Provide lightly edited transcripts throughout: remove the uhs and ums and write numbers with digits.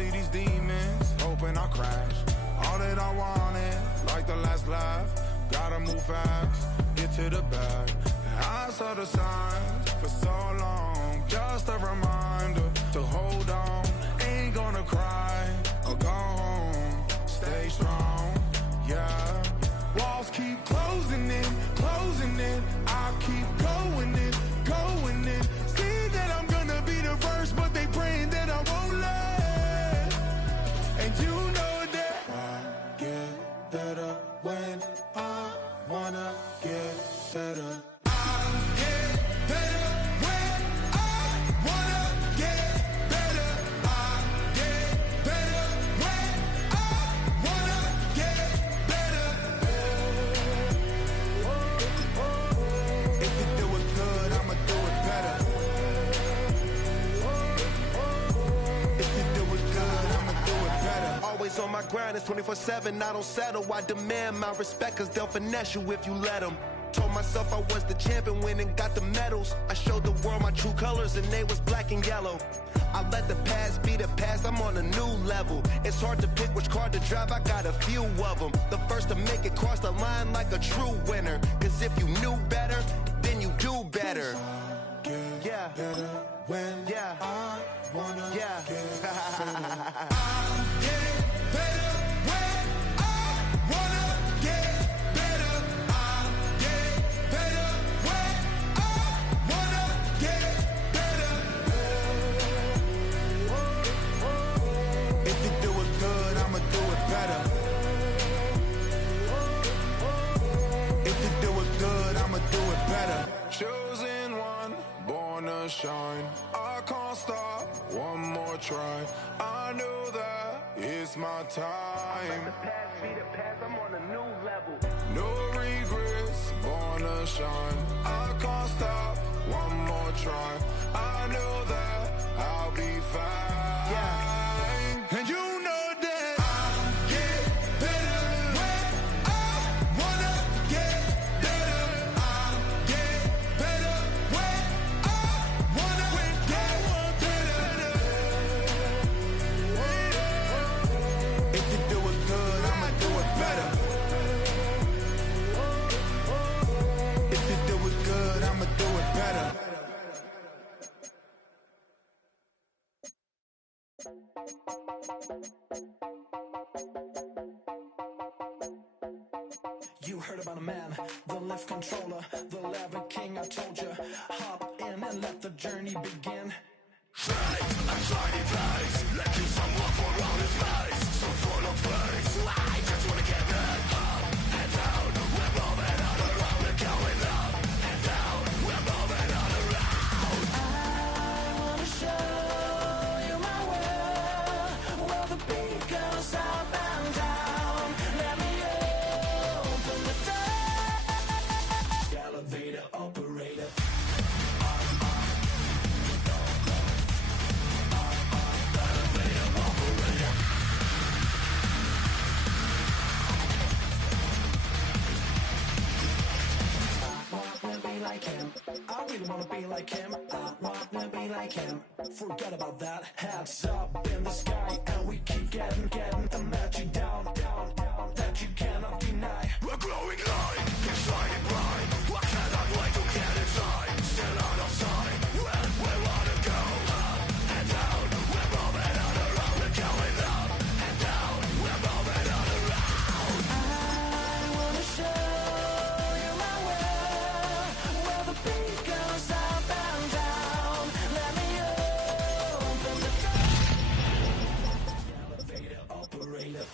see these demons, hoping I crash. All that I wanted, like the last laugh. Gotta move fast, get to the bag. I saw the signs for so long, just a reminder to hold on. Ain't gonna cry or go home, stay strong, yeah. Walls keep closing in, I keep going in, going in. See that I'm gonna be the first, but they praying that I won't let. And you know that I get better when I wanna get better. On my grind, it's 24/7, I don't settle. I demand my respect, cause they'll finesse you if you let them. Told myself I was the champion, went and got the medals. I showed the world my true colors and they was black and yellow. I let the past be the past, I'm on a new level. It's hard to pick which car to drive, I got a few of them. The first to make it cross the line like a true winner. Cause if you knew better, then you do better. Yeah, better when I wanna get better. Chosen one, born to shine. I can't stop, one more try. I know that it's my time. The past be the past, I'm on a new level. No regrets, born to shine. I can't stop, one more try. I know that I'll be fine. Yeah. And you You heard about a man, the lift controller, the lever king, I told you. Hop in and let the journey begin. Straight and shiny face, like you someone for around his face. So full of face, I just wanna get that up and down. We're moving on around, we're going up and down. We're moving on around. I wanna show you my world, where the beat goes up and down. Let me open the door. Elevator operator. Like him, I really wanna be like him. I wanna be like him. Forget about that. Hats up in the sky, and we keep getting the magic down, that you cannot deny. We're glowing light, keep shining bright. I cannot wait to get inside. Still out of sight, when we wanna go up and down. We're moving on around, we're going up and down. We're moving on around. I wanna show you my world, where the beat goes up and down. Let me open the door. Elevator operator.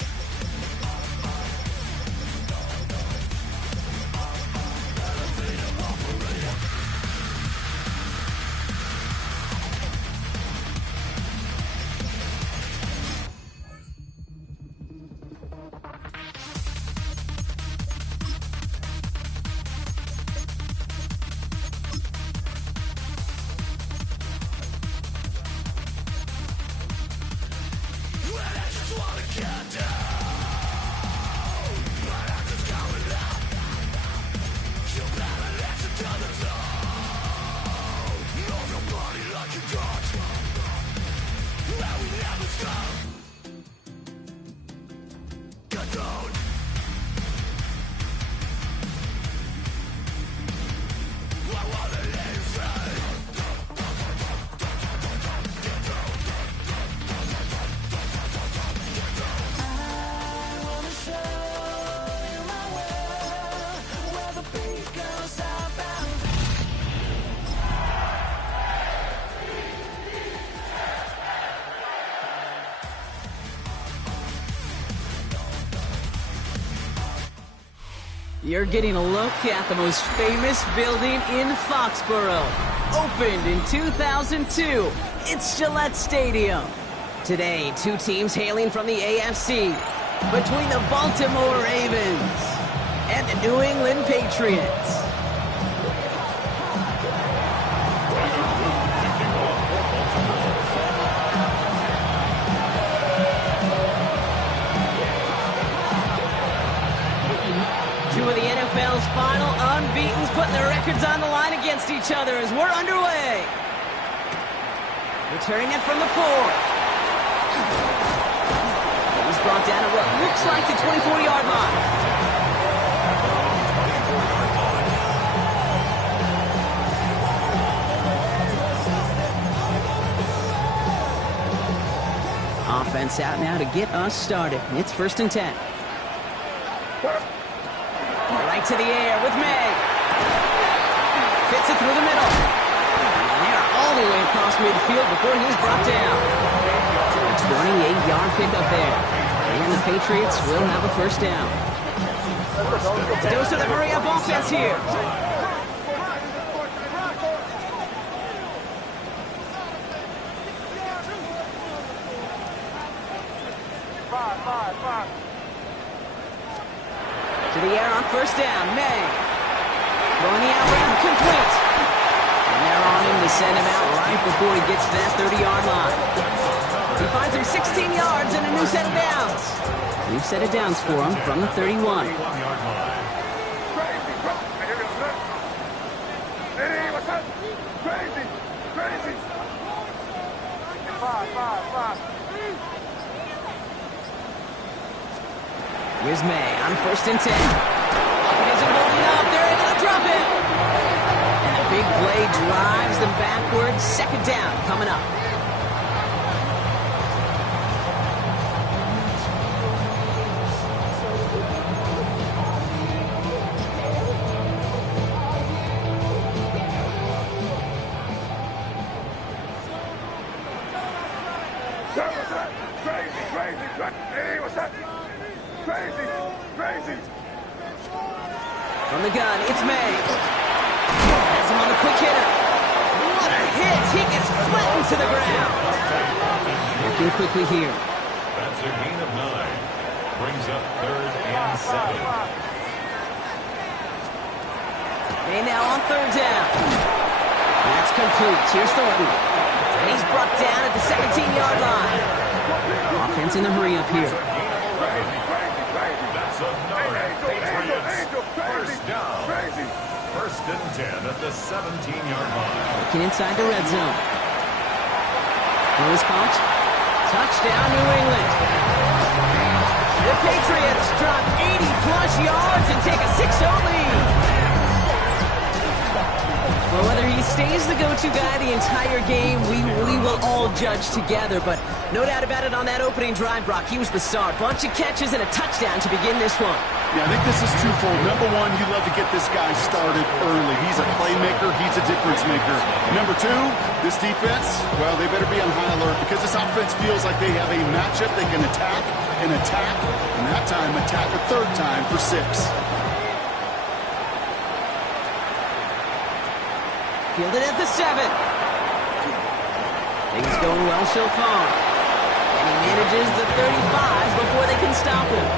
Move your body like a god. I will never stop. You're getting a look at the most famous building in Foxborough. Opened in 2002, it's Gillette Stadium. Today, two teams hailing from the AFC, between the Baltimore Ravens and the New England Patriots. Two of the NFL's final unbeatens putting their records on the line against each other as we're underway. Returning it from the 4. He's brought down at what looks like the 24-yard line. Offense out now to get us started. It's 1st and 10. Right to the air with May. Fits it through the middle. And they're all the way across midfield before he's brought down. A 28-yard pickup there. And the Patriots will have a 1st down. Dose of the hurry-up offense here. To the air on 1st down, May. Throwing the out route, complete. And they're on him to send him out right before he gets to that 30-yard line. He finds him 16 yards and a new set of downs. New set of downs for him from the 31. Here's May on 1st and 10. It isn't holding up. They're able to drop it. And a big play drives them backwards. 2nd down coming up. From the gun, it's May. Has him on the quick hitter. What a hit! He gets flattened to the ground. Working quickly here. That's a gain of 9. Brings up 3rd and 7. May now on 3rd down. That's complete. Here's Thornton. And he's brought down at the 17-yard line. Offense in the hurry-up here. That's another Patriots 1st down. 1st and 10 at the 17-yard line. Looking inside the red zone. Lewis caught. Touchdown, New England. The Patriots drop 80-plus yards and take a 6-0 lead. Well, whether he stays the go-to guy the entire game, we will all judge together. But no doubt about it, on that opening drive, Brock, he was the star. Bunch of catches and a touchdown to begin this one. Yeah, I think this is twofold. Number one, you love to get this guy started early. He's a playmaker. He's a difference maker. Number two, this defense, well, they better be on high alert because this offense feels like they have a matchup they can attack, and that time attack a 3rd time for 6. Fielded at the 7. Things going well so far. And he manages the 35 before they can stop him.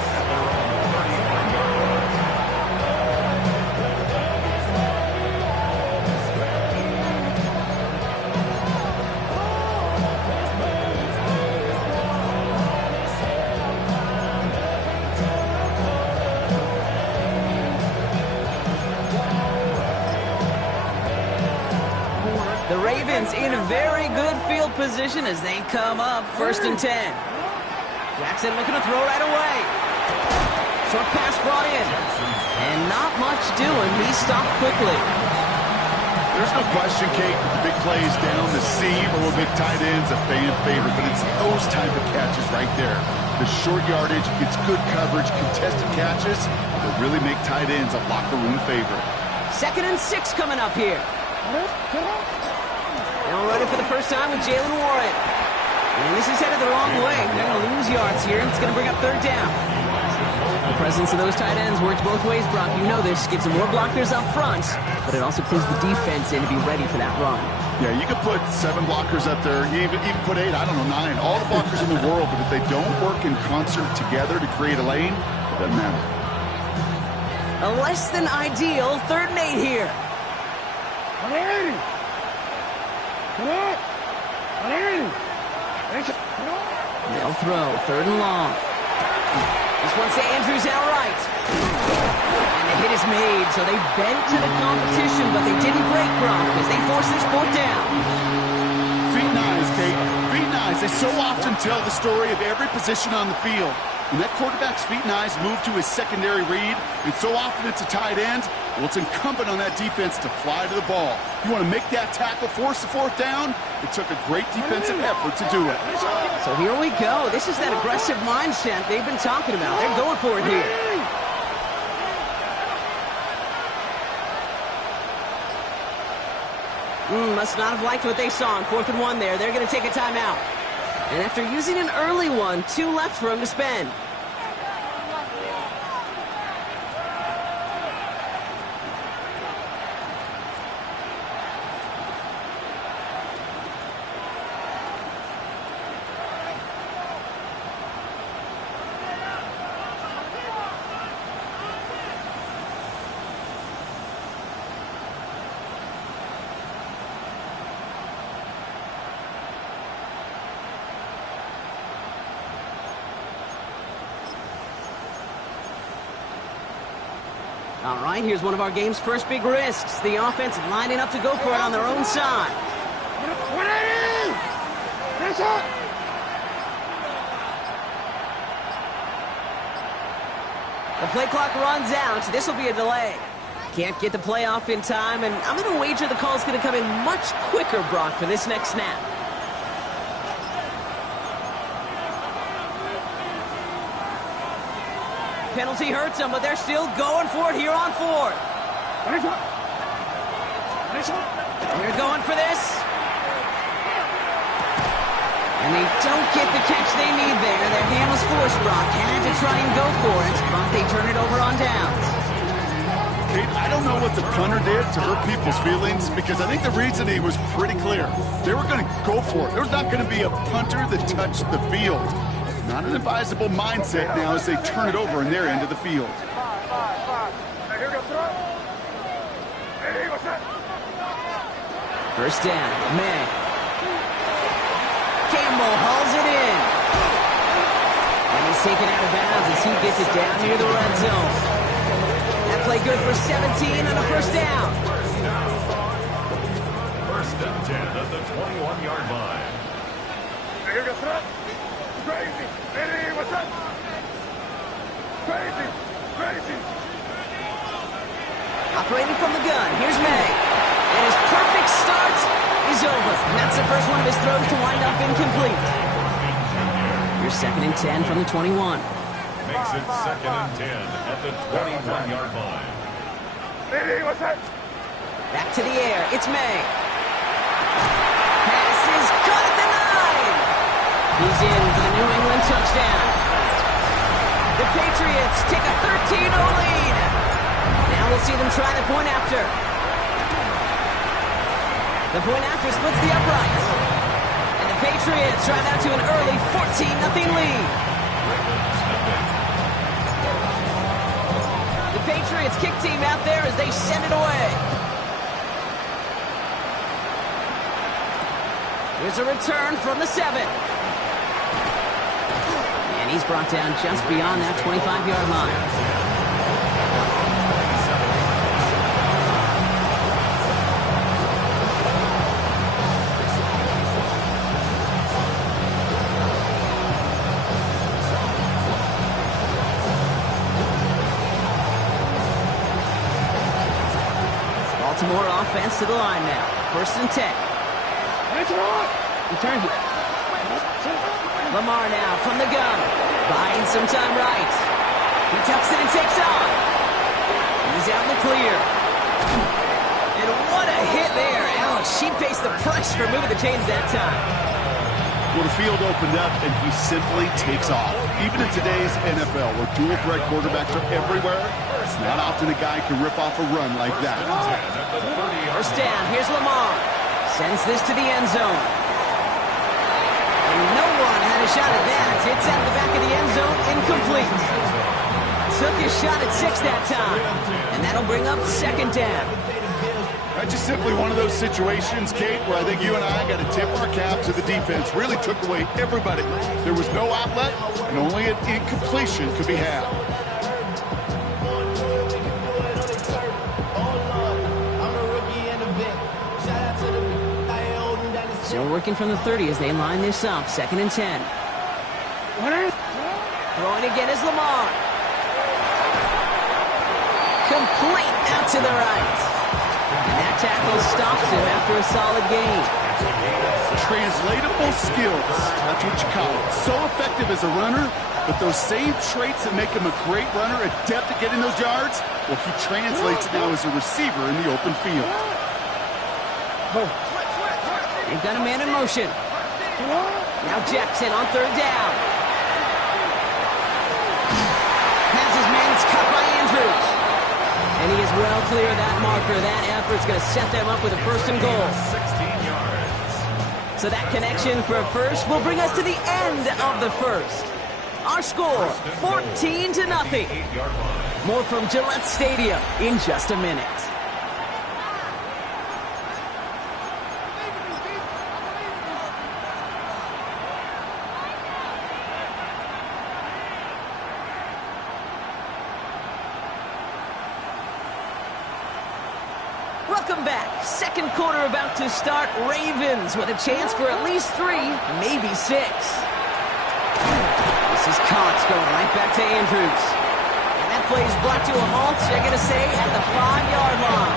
The Ravens in very good field position as they come up 1st and 10. Jackson looking to throw right away. Short pass brought in. And not much doing. He stopped quickly. There's no question, Kate, the big plays down the seam or big tight ends, a fan favorite, but it's those type of catches right there. The short yardage, gets good coverage, contested catches that really make tight ends a locker room favorite. 2nd and 6 coming up here. Now running for the first time with Jalen Warren. And this is headed the wrong way. They're going to lose yards here, and it's going to bring up 3rd down. The presence of those tight ends works both ways, Brock. You know this. Gives them more blockers up front, but it also clues the defense in to be ready for that run. Yeah, you could put 7 blockers up there. You even put 8, I don't know, 9. All the blockers in the world, but if they don't work in concert together to create a lane, it doesn't matter. A less than ideal 3rd and 8 here. They'll throw 3rd and long. This one's to Andrews outright. And the hit is made, so they bent to the competition, but they didn't break Gronk as they force this 4th down. Feet and eyes, Kate. Feet and eyes. They so often tell the story of every position on the field. When that quarterback's feet and eyes move to his secondary read, and so often it's a tight end, well, it's incumbent on that defense to fly to the ball. You want to make that tackle, force the 4th down? It took a great defensive effort to do it. So here we go. This is that aggressive mindset they've been talking about. They're going for it here. Must not have liked what they saw on 4th and 1 there. They're going to take a timeout. And after using an early one, 2 left for him to spend. All right, here's one of our game's first big risks. The offense lining up to go for it on their own side. The play clock runs out. This will be a delay. Can't get the play off in time, and I'm going to wager the call's going to come in much quicker, Brock, for this next snap. Penalty hurts them, but they're still going for it here on 4th. They're going for this. And they don't get the catch they need there. Their hand was forced, Brock. Had to try and go for it, but they turn it over on downs. Kate, I don't know what the punter did to hurt people's feelings because I think the reasoning was pretty clear. They were going to go for it. There's not going to be a punter that touched the field. Not an advisable mindset now as they turn it over in their end of the field. First down, May. Campbell hauls it in. And he's taken out of bounds as he gets it down near the red zone. That play good for 17 on a first down. 1st and 10 at the 21-yard line. Operating from the gun, here's May. And his perfect start is over. And that's the first one of his throws to wind up incomplete. Here's 2nd and 10 from the 21. Makes it 2nd and 10 at the 21-yard line. Back to the air, it's May. Pass is caught at the 9. He's in for the New England touchdown. The Patriots take a 13-0 lead. Now we'll see them try the point after. The point after splits the uprights. And the Patriots drive out to an early 14-0 lead. The Patriots kick team out there as they send it away. Here's a return from the 7. And he's brought down just beyond that 25-yard line. Baltimore offense to the line now. 1st and 10. Lamar now from the gun. Buying some time right. He tucks it and takes off. He's out in the clear. And what a hit there. Alex, she faced the press for moving the chains that time. Well, the field opened up, and he simply takes off. Even in today's NFL, where dual-threat quarterbacks are everywhere, it's not often a guy can rip off a run like that. First down, here's Lamar. Sends this to the end zone. And no one had a shot at that. It's out the back of the end zone, incomplete. Took his shot at 6 that time. And that'll bring up second down. That's just simply one of those situations, Kate, where I think you and I got to tip our cap to the defense. Really took away everybody. There was no outlet, and only an incompletion could be had. Still working from the 30 as they line this up. 2nd and 10. Throwing again is Lamar. Complete out to the right. And that tackle stops him after a solid gain. Translatable skills, that's what you call it. So effective as a runner, but those same traits that make him a great runner, adept at getting those yards, well, he translates it now as a receiver in the open field. They've got a man in motion. Now Jackson on 3rd down. Has his man, it's cut by Andrews. And he is well clear of that marker. That effort's going to set them up with a 1st and goal. 16 yards. So that connection for a first will bring us to the end of the first. Our score, 14-0. More from Gillette Stadium in just a minute. Welcome back. 2nd quarter about to start. Ravens with a chance for at least 3, maybe 6. This is Cox going right back to Andrews. And that play is brought to a halt, they're going to say, at the 5-yard line.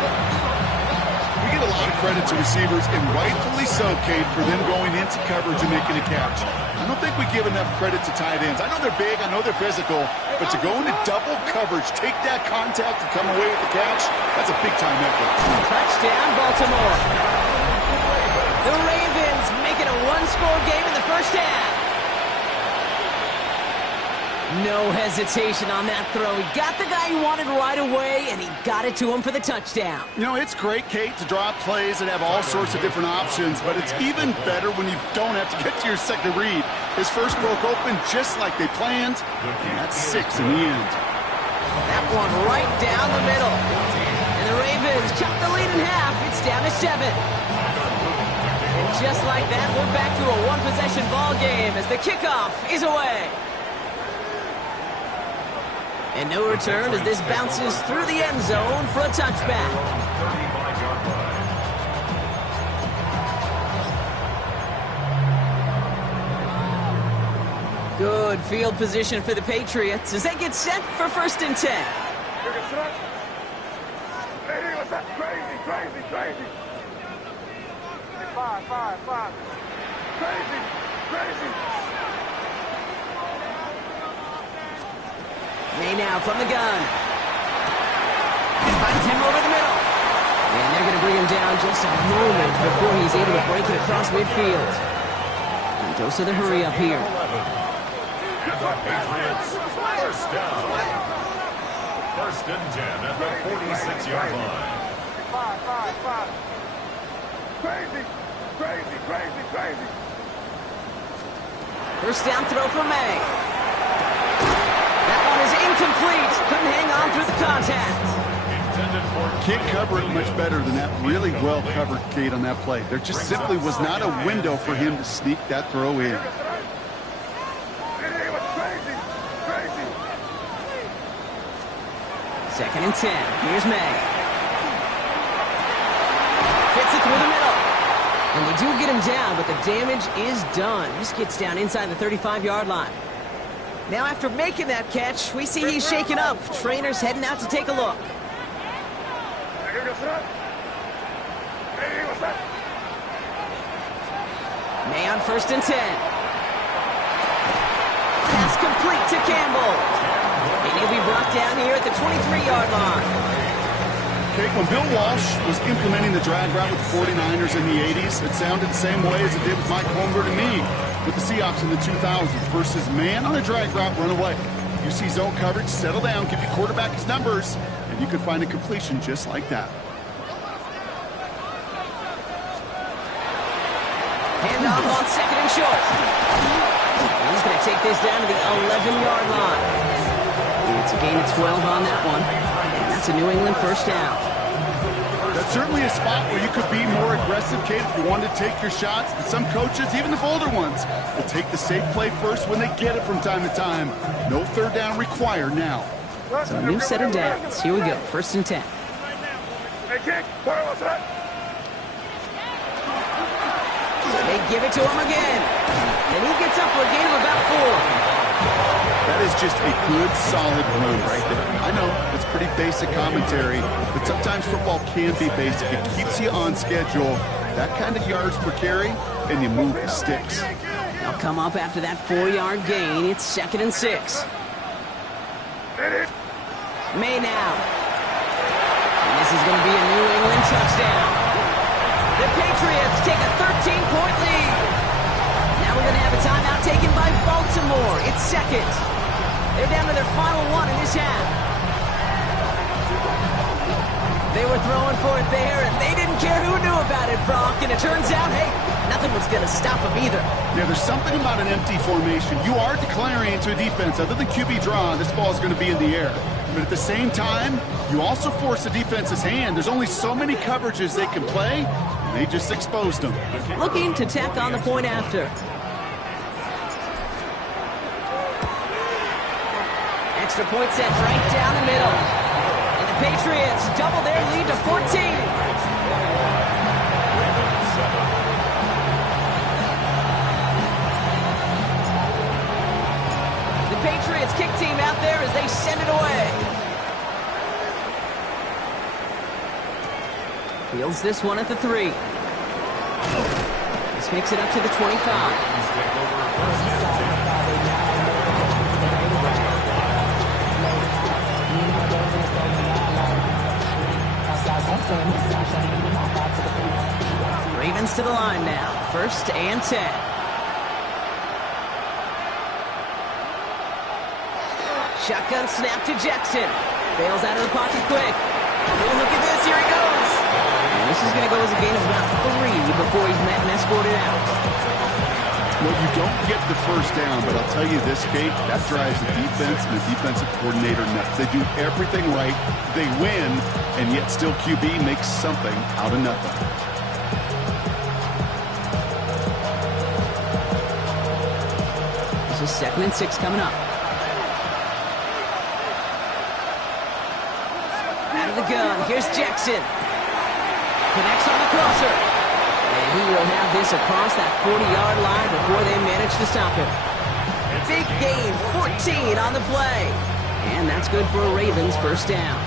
We give a lot of credit to receivers, and rightfully so, Kate, for them going into coverage and making a catch. I don't think we give enough credit to tight ends. I know they're big, I know they're physical, but to go into double coverage, take that contact, and come away with the catch, that's a big-time effort. Touchdown, Baltimore. The Ravens making a 1-score game in the first half. No hesitation on that throw. He got the guy he wanted right away, and he got it to him for the touchdown. You know, it's great, Kate, to draw plays and have all sorts of different options, but it's even better when you don't have to get to your second read. His first broke open just like they planned, and that's 6 in the end. That one right down the middle. And the Ravens cut the lead in half. It's down to 7. And just like that, we're back to a one-possession ball game as the kickoff is away. And no return as this bounces through the end zone for a touchback. 35-yard line. Good field position for the Patriots as they get set for 1st and 10. Hey, what's that? Crazy. Five. Crazy. May now from the gun. And finds him over the middle. And they're going to bring him down just a moment before he's able to break it across midfield. And goes to the hurry up here. And the Patriots, 1st down. 1st and 10 at the 46-yard line. Five. Crazy. First down throw for May. That one is incomplete. Couldn't hang on through the contact. Can't cover it much better than that. Really well covered, Kate, on that play. There just simply was not a window for him to sneak that throw in. Crazy. 2nd and 10. Here's May. Fits it through the middle. And they do get him down, but the damage is done. This gets down inside the 35-yard line. Now, after making that catch, we see he's shaken up. Trainers heading out to take a look. May on 1st and 10. Pass complete to Campbell. And he'll be brought down here at the 23-yard line. Okay, when Bill Walsh was implementing the drag route with the 49ers in the 80s, it sounded the same way as it did with Mike Holmgren and me. with the Seahawks in the 2000s versus man on a drag route run away. You see zone coverage, settle down, give your quarterback his numbers, and you could find a completion just like that. Handoff on second and short. He's going to take this down to the 11-yard line. It's a gain of 12 on that one. And that's a New England first down. That's certainly a spot where you could be more aggressive, Kate, if you wanted to take your shots. But some coaches, even the bolder ones, will take the safe play first when they get it from time to time. No third down required now. So a new set of downs. Here we go, 1st and 10. Hey, kick. What's that? They give it to him again. And he gets up for a gain of about 4. That is just a good, solid run right there. I know, it's pretty basic commentary, but sometimes football can be basic. It keeps you on schedule. That kind of yards per carry, and you move the sticks. They'll come up after that 4-yard gain. It's 2nd and 6. May now. And this is going to be a New England touchdown. The Patriots take a 13-point lead. Now we're going to have a timeout taken by Baltimore. It's 2nd. They're down to their final 1 in this half. They were throwing for it there, and they didn't care who knew about it, Brock. And it turns out, hey, nothing was going to stop them either. Yeah, there's something about an empty formation. You are declaring into a defense. Other than QB draw, this ball is going to be in the air. But at the same time, you also force the defense's hand. There's only so many coverages they can play, and they just exposed them. Looking to tack on the point after. Extra point set right down the middle. And the Patriots double their lead to 14. The Patriots kick team out there as they send it away. Fields this one at the 3. This makes it up to the 25. Ravens to the line now. 1st and 10. Shotgun snap to Jackson. Bails out of the pocket quick. Oh, look at this. Here he goes. And this is going to go as a gain of about 3 before he's met and escorted out. Well, you don't get the first down, but I'll tell you this, Kate, that drives the defense and the defensive coordinator nuts. They do everything right, they win, and yet still QB makes something out of nothing. This is 2nd and 6 coming up. Out of the gun, here's Jackson. Connects on the crosser. And he will have this across that 40-yard line before they manage to stop him. Big gain, 14 on the play. And that's good for a Ravens first down.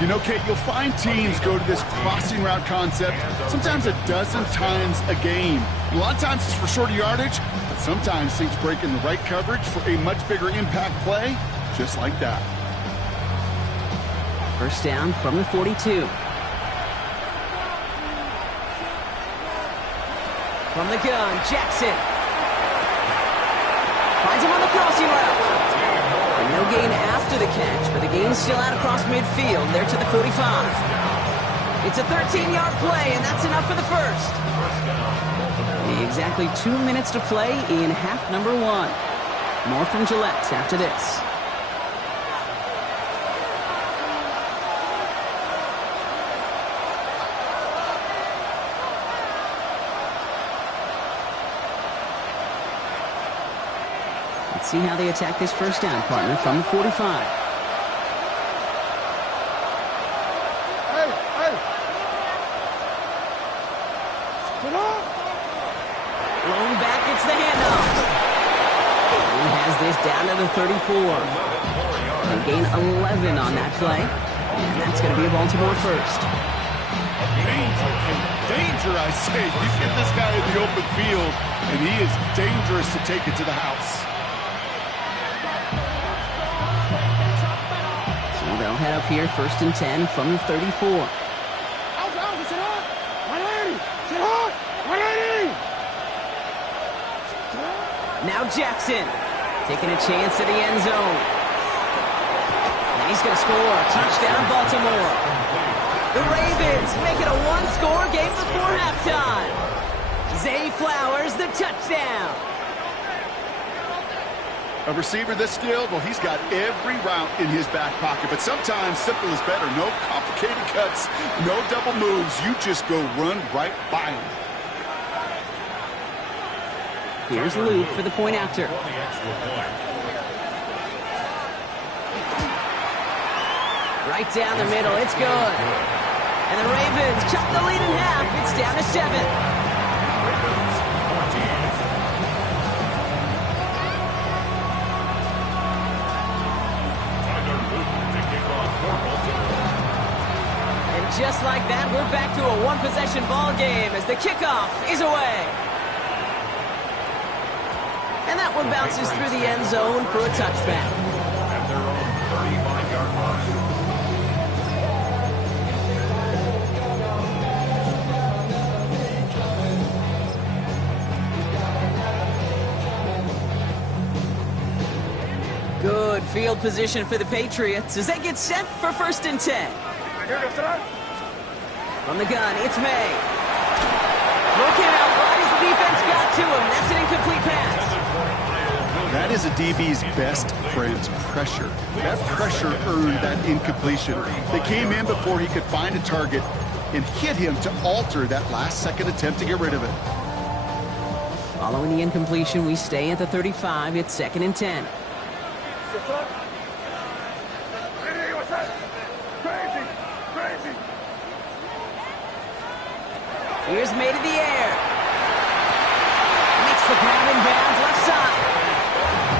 You know, Kate, you'll find teams go to this crossing route concept sometimes a dozen times a game. A lot of times it's for shorter yardage, but sometimes things break in the right coverage for a much bigger impact play, just like that. First down from the 42. From the gun, Jackson. Finds him on the crossing route. And no gain after the catch, but the gain's still out across midfield. There to the 45. It's a 13-yard play, and that's enough for the first. Exactly 2 minutes to play in half number 1. More from Gillette after this. Let's see how they attack this first down, partner, from the 45. Blown back, it's the handoff. He has this down to the 34. They gain 11 on that play, and that's going to be a Baltimore first. Danger, I say. You get this guy in the open field, and he is dangerous to take it to the house. They'll head up here, 1st and 10 from the 34. Now Jackson taking a chance to the end zone. And he's going to score. Touchdown, Baltimore. The Ravens make it a one-score game before halftime. Zay Flowers, the touchdown. A receiver this skilled, well, he's got every route in his back pocket. But sometimes simple is better. No complicated cuts, no double moves. You just go run right by him. Here's Luke for the point after. Right down the middle, it's good. And the Ravens cut the lead in half. It's down to 7. Just like that, we're back to a one-possession ball game as the kickoff is away. And that one bounces through the end zone for a touchback. At their own 35-yard line. Good field position for the Patriots as they get set for 1st and 10. From the gun, it's May. Looking out wide as the defense got to him. That's an incomplete pass. That is a DB's best friend's pressure. That pressure earned that incompletion. They came in before he could find a target and hit him to alter that last-second attempt to get rid of it. Following the incompletion, we stay at the 35. It's 2nd and 10. Here's May to the air. Makes the grab in bounds left side.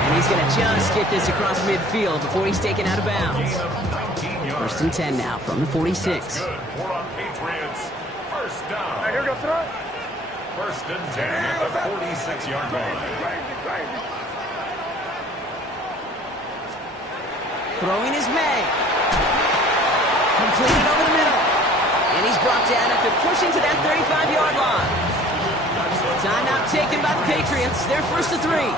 And he's going to just get this across midfield before he's taken out of bounds. 1st and 10 now from the 46. Good for our Patriots. First down. 1st and 10 at the 46-yard line. Throwing is May. Completed over the middle. And he's brought down after pushing to that 35-yard line. Timeout taken by the Patriots. They're 1st to 3.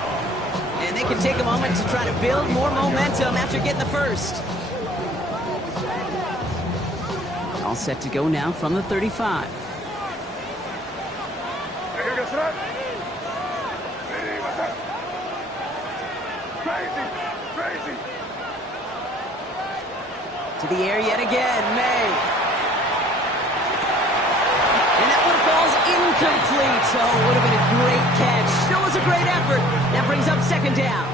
And they can take a moment to try to build more momentum after getting the first. All set to go now from the 35. To the air yet again, May. And that one falls incomplete. Oh, would have been a great catch. Still was a great effort. That brings up 2nd down.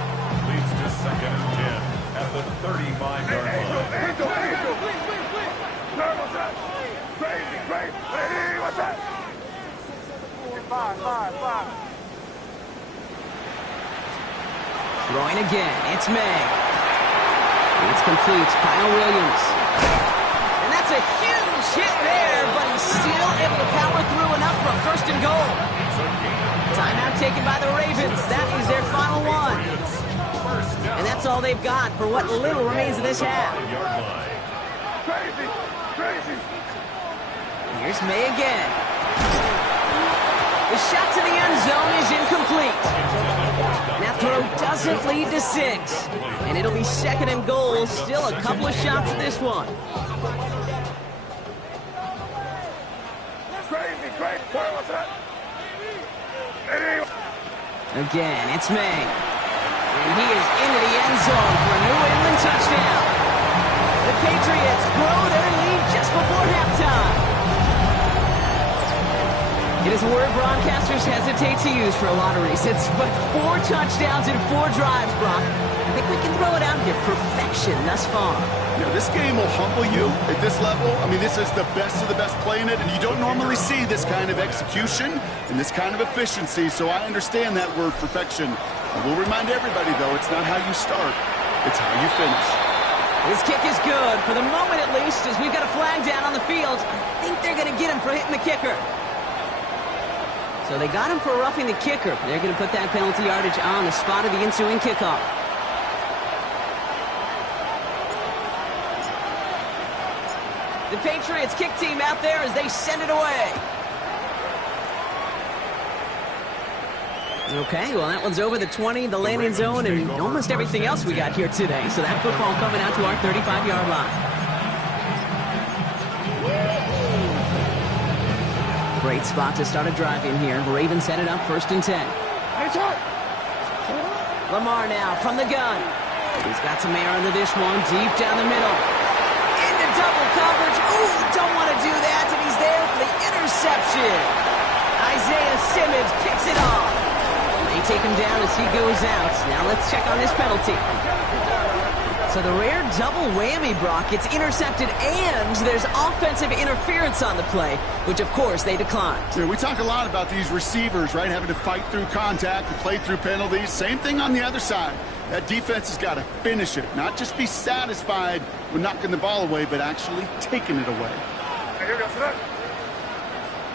Leads to 2nd and 10 at the 35-yard line. Throwing again, it's May. It's complete, Kyle Williams. And that's a huge hit there, but he's still able to power through enough for a 1st and goal. Timeout taken by the Ravens. That is their final one. And that's all they've got for what little remains of this half. Here's May again. The shot to the end zone is incomplete. That throw doesn't lead to 6. And it'll be 2nd and goal. Still a couple of shots at this one. Again, it's May. And he is into the end zone for a New England touchdown. The Patriots grow their lead just before halftime. It is a word broadcasters hesitate to use for a lot of reasons, but 4 touchdowns in 4 drives, Brock. I think we can throw it out here. Perfection thus far. You know, this game will humble you at this level. I mean, this is the best of the best playing it, and you don't normally see this kind of execution and this kind of efficiency, so I understand that word perfection. I will remind everybody, though, it's not how you start, it's how you finish. This kick is good, for the moment at least, as we've got a flag down on the field. I think they're going to get him for hitting the kicker. So they got him for roughing the kicker. They're going to put that penalty yardage on the spot of the ensuing kickoff. The Patriots kick team out there as they send it away. Okay, well, that one's over the 20, the landing zone, and almost everything else we got here today. So that football coming out to our 35-yard line. Great spot to start a drive in here. Ravens headed up 1st and 10. Lamar now from the gun. He's got some air under this one, deep down the middle. Into double coverage. Ooh, don't want to do that, and he's there for the interception. Isaiah Simmons picks it off. They take him down as he goes out. Now let's check on this penalty. So the rare double whammy, Brock. It's intercepted and there's offensive interference on the play, which of course they declined. Yeah, we talk a lot about these receivers, right, having to fight through contact and play through penalties. Same thing on the other side. That defense has got to finish it, not just be satisfied with knocking the ball away, but actually taking it away. Hey, here we go, sit up.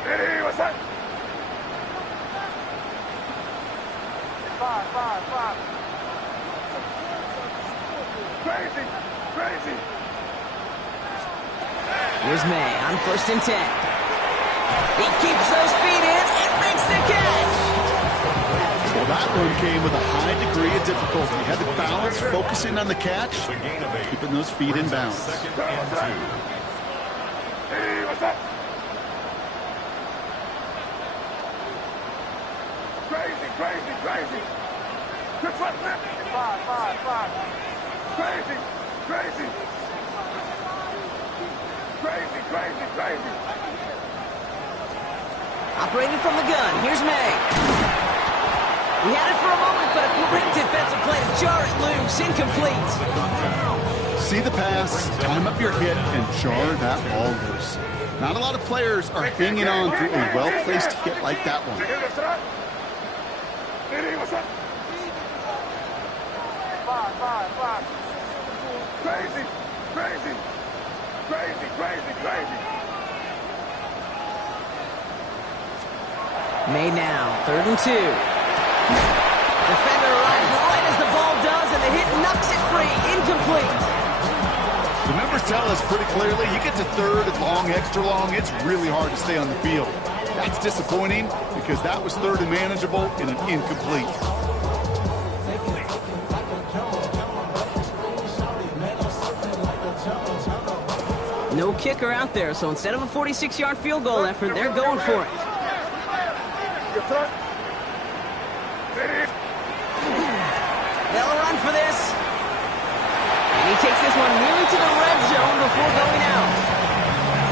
Hey, what's that? 5. Crazy. Here's May on 1st and 10. He keeps those feet in and makes the catch. Well, that one came with a high degree of difficulty. Had to balance, focusing on the catch, keeping those feet in bounds. 2nd and 2. Hey, what's that? Crazy. Good foot, man. 5. Crazy. Operating from the gun. Here's May. He had it for a moment, but a great defensive play to jar it loose. Incomplete. See the pass, time up your hit, and jar that ball loose. Not a lot of players are hanging on to a well-placed hit like that one. Hey, what's up? 5. Crazy. May now, 3rd and 2. Defender arrives right as the ball does, and the hit knocks it free. Incomplete. The numbers tell us pretty clearly, you get to 3rd and long, extra long, it's really hard to stay on the field. That's disappointing because that was 3rd and manageable and an incomplete. No kicker out there, so instead of a 46-yard field goal effort, they're going for it. They'll run for this. And he takes this one nearly to the red zone before going out.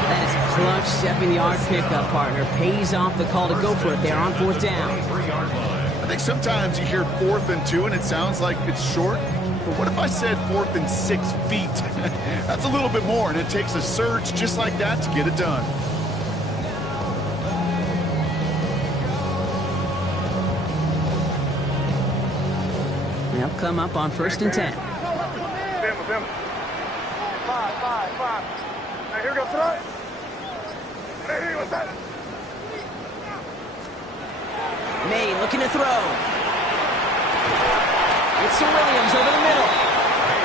That is a clutch 7-yard pickup, partner. Pays off the call to go for it there on 4th down. I think sometimes you hear 4th and 2 and it sounds like it's short. But what if I said 4th and 6 feet? That's a little bit more, and it takes a surge just like that to get it done. They'll come up on 1st and 10. Them. 5. Hey, here we go, sit up. Hey, what's that? May looking to throw. It's to Williams over the middle.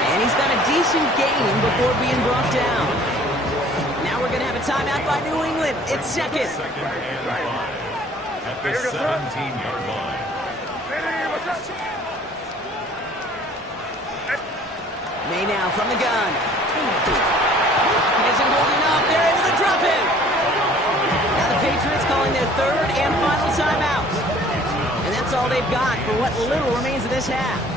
And he's got a decent gain before being brought down. Now we're going to have a timeout by New England. It's 2nd. 2nd and 5. At the 17-yard line. Hey, what's that? May now from the gun. It isn't holding up. They're able to drop it. Now the Patriots calling their 3rd and final timeout. And that's all they've got for what little remains of this half.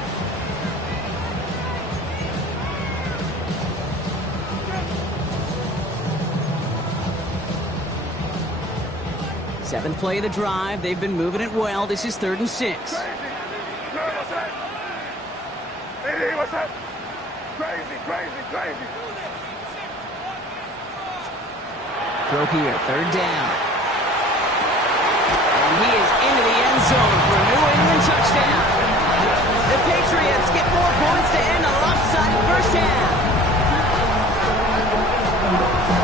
Seventh play of the drive. They've been moving it well. This is 3rd and 6. Hey, what's that? Crazy. Throw here, 3rd down. And he is into the end zone for a New England touchdown. The Patriots get more points to end a lopsided first half.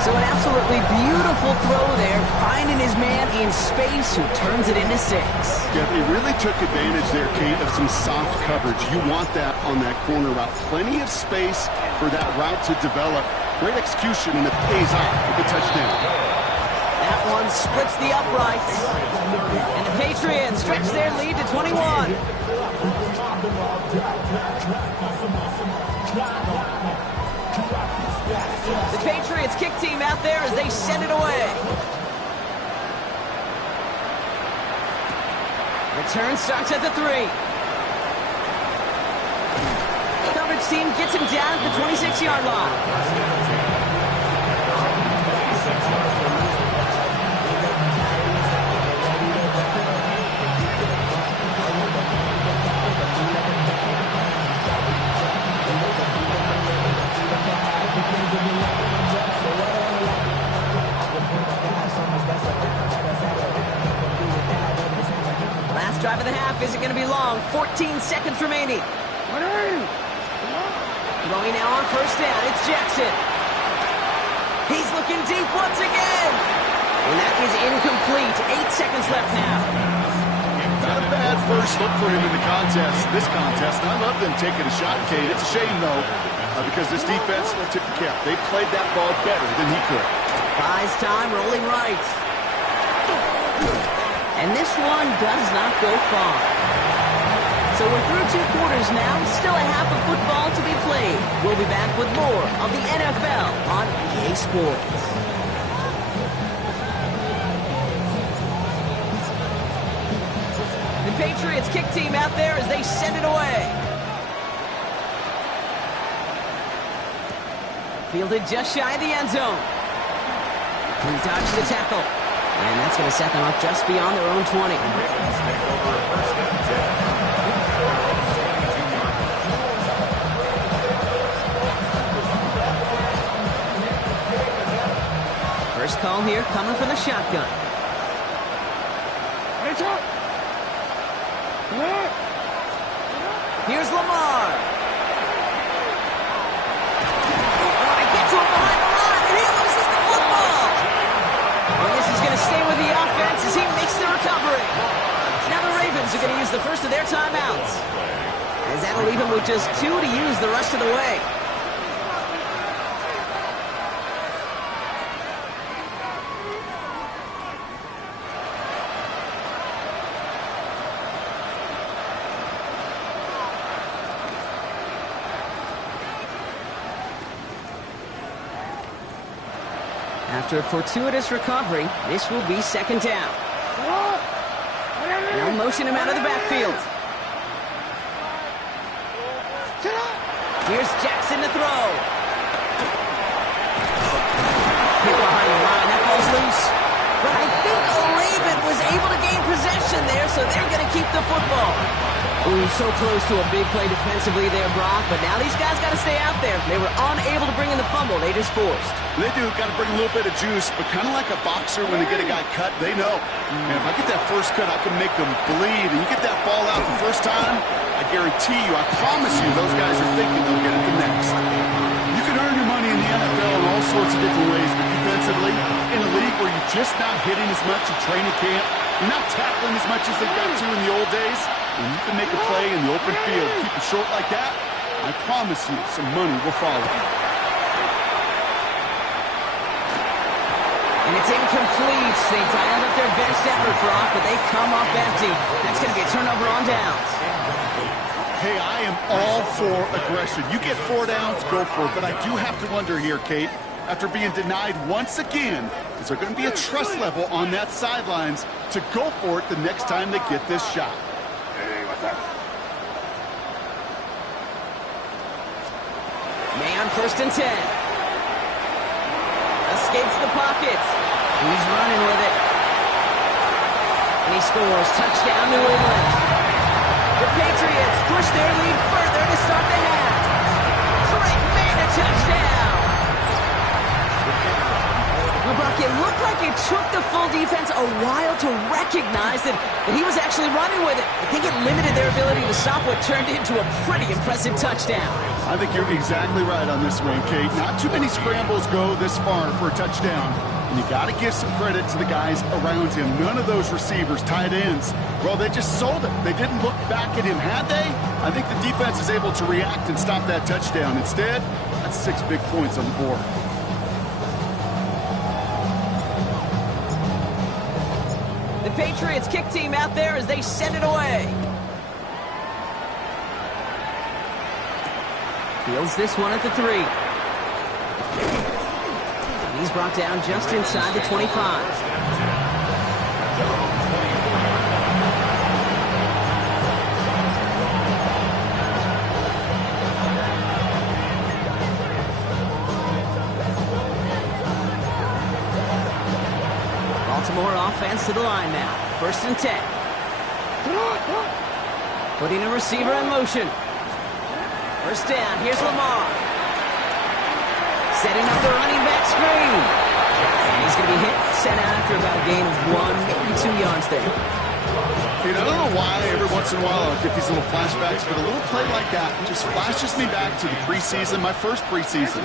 So an absolutely beautiful throw there, finding his man in space who turns it into 6. Yeah, they really took advantage there, Kate, of some soft coverage. You want that on that corner route. Plenty of space for that route to develop. Great execution, and it pays off for the touchdown. That one splits the uprights. And the Patriots stretch their lead to 21. The Patriots kick team out there as they send it away. Return starts at the 3. Coverage team gets him down at the 26-yard line. Last drive of the half isn't going to be long. 14 seconds remaining. Throwing now on first down. It's Jackson. He's looking deep once again. And that is incomplete. 8 seconds left now. Not a bad first look for him in the contest. This contest, and I love them taking a shot, Kate. It's a shame, though, because this defense will tip the cap. They played that ball better than he could. Buys time, rolling right. And this one does not go far. So we're through 2 quarters now. Still a half of football to be played. We'll be back with more of the NFL on EA Sports. The Patriots kick team out there as they send it away. Fielded just shy of the end zone. He dodged the tackle. And that's going to set them up just beyond their own 20. First call here coming from the shotgun. Here's Lamar. Oh, he gets him behind the line, and he loses the football. And this is going to stay with the offense as he makes the recovery. Now the Ravens are going to use the first of their timeouts, as that'll leave him with just 2 to use the rest of the way. After a fortuitous recovery, this will be second down. Now motion him out of the backfield. Here's Jackson to throw. Hit behind the line, that ball's loose. But I think Raven was able to gain possession there, so they're going to keep the football. Ooh, so close to a big play defensively there, Brock, but now these guys got to stay out there. They were unable to bring in the fumble. They just forced. They do, got to bring a little bit of juice, but kind of like a boxer when they get a guy cut, they know. Man, if I get that first cut, I can make them bleed. And you get that ball out the first time, I guarantee you, I promise you, those guys are thinking they'll get it the next. You can earn your money in the NFL in all sorts of different ways, but defensively, in a league where you're just not hitting as much in training camp, you're not tackling as much as they got to in the old days, and you can make a play in the open field, keep it short like that, I promise you, some money will follow. And it's incomplete. They dialed up their best effort, Brock, but they come up empty. That's going to be a turnover on downs. Hey, I am all for aggression. You get 4 downs, go for it. But I do have to wonder here, Kate, after being denied once again, is there going to be a trust level on that sidelines to go for it the next time they get this shot? Man, first and 10. Escapes the pocket. He's running with it. And he scores. Touchdown, New England. The Patriots push their lead further to start the half. Drake made a touchdown. Well, Brock, it looked like it took the full defense a while to recognize that he was actually running with it. I think it limited their ability to stop what turned into a pretty impressive touchdown. I think you're exactly right on this one, Kate. Not too many scrambles go this far for a touchdown. And you got to give some credit to the guys around him. None of those receivers, tight ends, well, they just sold it. They didn't look back at him, had they? I think the defense is able to react and stop that touchdown. Instead, that's 6 big points on the board. Patriots kick team out there as they send it away. Fields this one at the 3. And he's brought down just inside the 25. Baltimore offense to the line now. 1st and 10. Putting a receiver in motion. 1st down. Here's Lamar. Setting up the running back screen. And he's going to be hit, set out after about a gain of 1, maybe 2 yards there. Dude, I don't know why every once in a while I'll get these little flashbacks, but a little play like that just flashes me back to the preseason, my first preseason.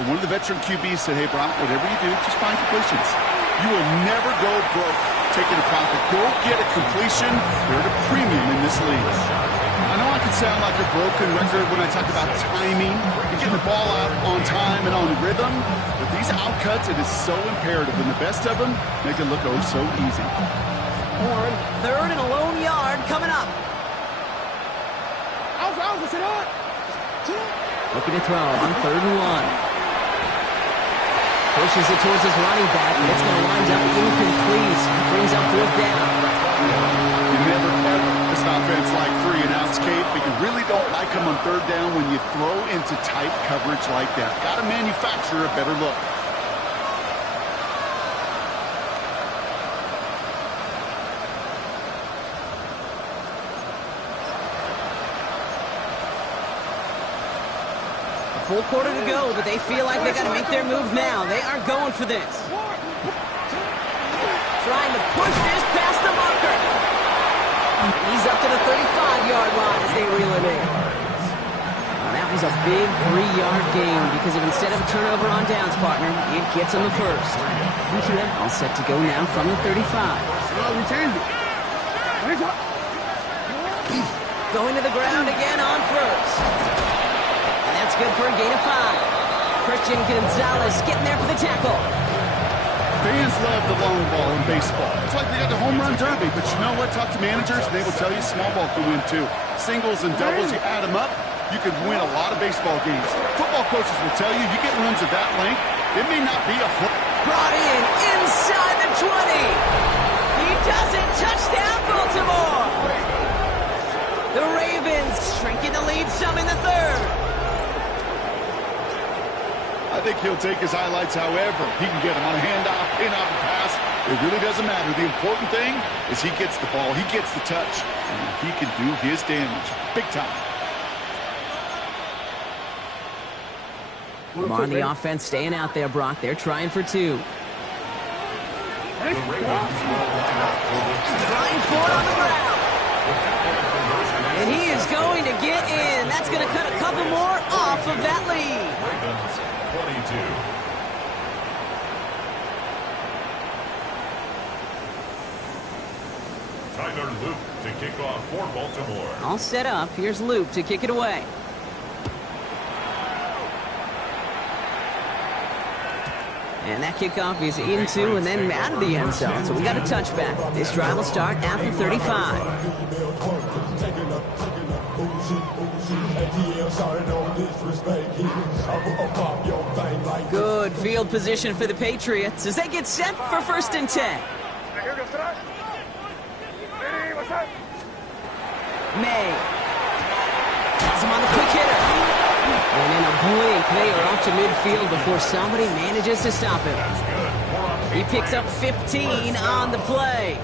When one of the veteran QBs said, hey, Brock, whatever you do, just find completions. You will never go broke taking a profit. Go get a completion. You're at a premium in this league. I know I can sound like a broken record when I talk about timing and getting the ball out on time and on rhythm, but these outcuts, it is so imperative, and the best of them make it look oh so easy. 3rd and a lone yard coming up. Looking to throw on 3rd and 1. Pushes it towards his running back, and it's going to wind up incomplete. Brings up 4th down. You never, ever, this offense like 3 and outs, Kate, but you really don't like them on 3rd down when you throw into tight coverage like that. Got to manufacture a better look. Full quarter to go, but they feel like they got to make their move now. They are going for this. Trying to push this past the marker. He's up to the 35-yard line as they reel him in. Well, that was a big 3-yard gain because of instead of a turnover on downs, partner, it gets him the 1st. All set to go now from the 35. Going to the ground again on 1st. That's good for a gain of 5. Christian Gonzalez getting there for the tackle. Fans love the long ball in baseball. It's like they got the home run derby, but you know what? Talk to managers, and they will tell you small ball can win too. Singles and doubles, you add them up, you can win a lot of baseball games. Football coaches will tell you, you get runs of that length, it may not be a hook. Brought in inside the 20. He does it. Touchdown, Baltimore. The Ravens shrinking the lead some in the 3rd. I think he'll take his highlights however he can get them on a handoff, in-off, a pass. It really doesn't matter. The important thing is he gets the ball, he gets the touch, and he can do his damage. Big time. Lamar on the offense staying out there, Brock. They're trying for 2. Trying for it on the ground. And he is going to get in. That's going to cut a couple more off of that lead. 22. Tyler Luke to kick off for Baltimore. All set up. Here's Luke to kick it away. And that kickoff is into and then out of the end zone. So we got a touchback. This drive will start at the 35. Good field position for the Patriots as they get set for 1st and 10. May has him on the quick hitter. And in a blink, they are off to midfield before somebody manages to stop him. He picks up 15 on the play.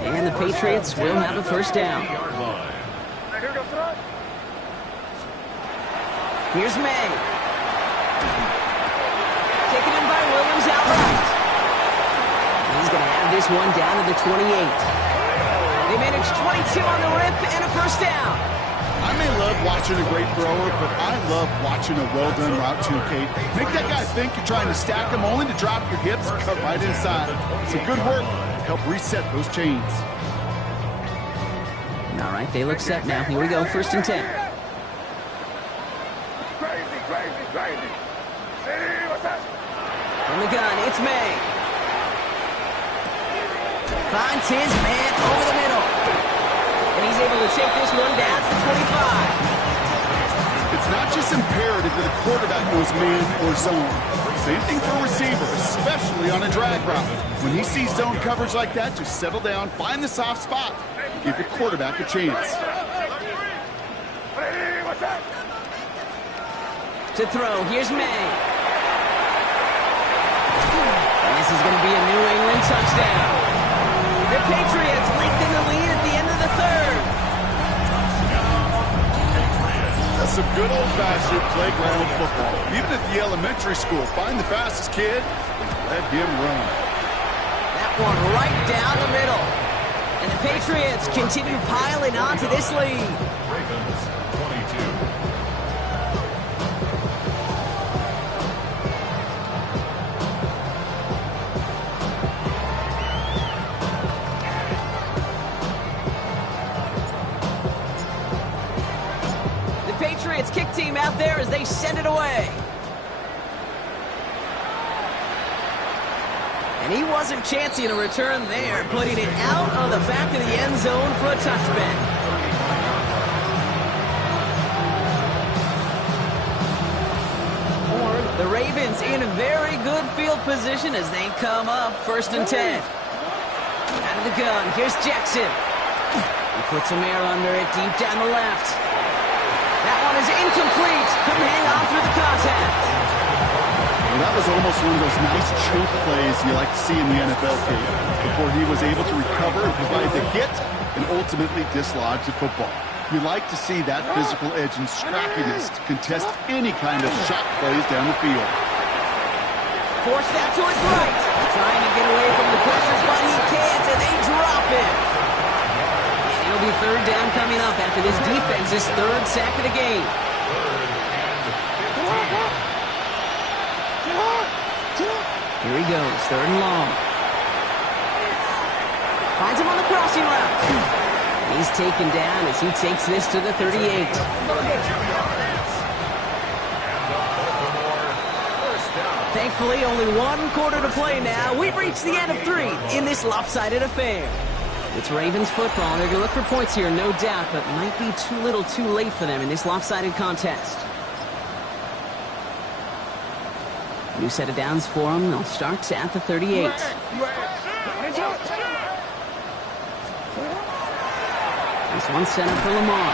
And the Patriots will have a 1st down. Here's May. Taken in by Williams outright. He's going to have this one down to the 28. They managed 22 on the rip and a 1st down. I may love watching a great thrower, but I love watching a well-done route too, Kate. Make that guy think you're trying to stack him only to drop your hips and cut right inside. Some good work to help reset those chains. All right, they look set now. Here we go, 1st and 10. Crazy. What's that? From the gun, it's May. finds his man over the middle. And he's able to take this one down to the 25. It's not just imperative that the quarterback knows man or zone. Same thing for a receiver, especially on a drag route. When he sees zone coverage like that, just settle down, find the soft spot, give your quarterback a chance. To throw, here's May. And this is going to be a New England touchdown. The Patriots lengthen the lead at the end of the third. That's some good old-fashioned playground football. Even at the elementary school, find the fastest kid and let him run. That one right down the middle. And the Patriots continue piling on to this lead. Ravens 22. Patriots kick team out there as they send it away. And he wasn't chancing a return there, putting it out of the back of the end zone for a touchback. The Ravens in a very good field position as they come up 1st and 10. Out of the gun, here's Jackson. He puts some air under it deep down the left. That one is incomplete. Couldn't hang on through the contact. Well, that was almost one of those nice choke plays you like to see in the NFL, Kate, before he was able to recover and provide the hit and ultimately dislodge the football. You like to see that physical edge and scrappiness to contest any kind of shot plays down the field. Forced out to his right. Trying to get away from the pressure, but he can't, and they drop it. It'll be 3rd down coming up after this defense's 3rd sack of the game. Here he goes, 3rd and long. Finds him on the crossing route. He's taken down as he takes this to the 38. Thankfully, only 1 quarter to play now. We've reached the end of 3 in this lopsided affair. It's Ravens football. They're going to look for points here, no doubt, but might be too little too late for them in this lopsided contest. New set of downs for them. They'll start at the 38. This one set up for Lamar.